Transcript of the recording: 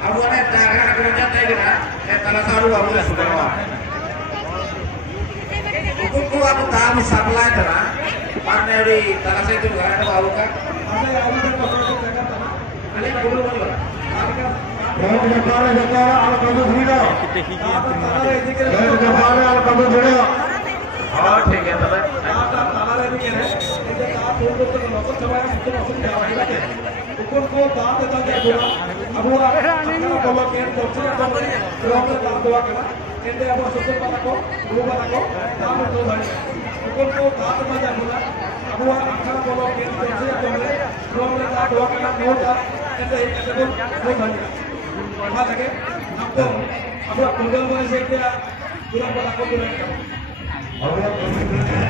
Aku nih cara kerja kayak gini, tanah saru aku udah sudah. Aku tahu supply terang, partner di tanah saya itu nggak ada bau kan? Kalian dulu mau juga? Oh, ठीक है तब Orang